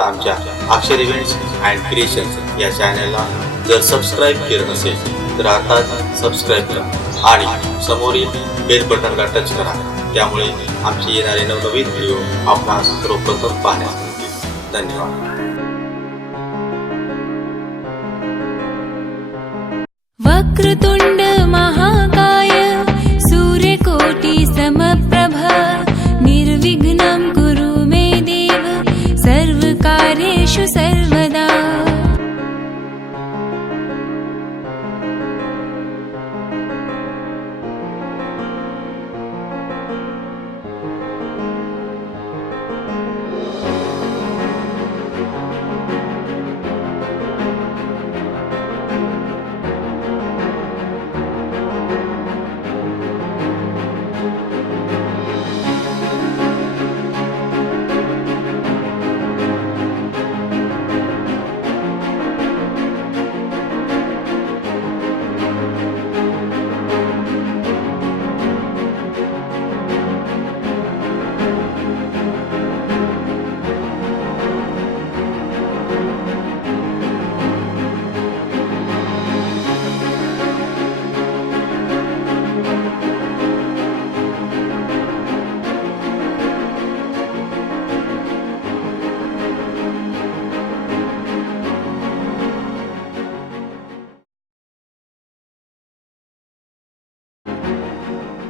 आमच्या अक्षर events and creations या चॅनलला जर सबस्क्राईब केलं नसेल तर आता सबस्क्राईब करा आणि समोरील बेल बटनला टच करा. त्यामुळे आमचे येणारे नवनवीन व्हिडिओ आपणास सर्वप्रथम पाहण्यास मिळतील. धन्यवाद. वक्रतुंड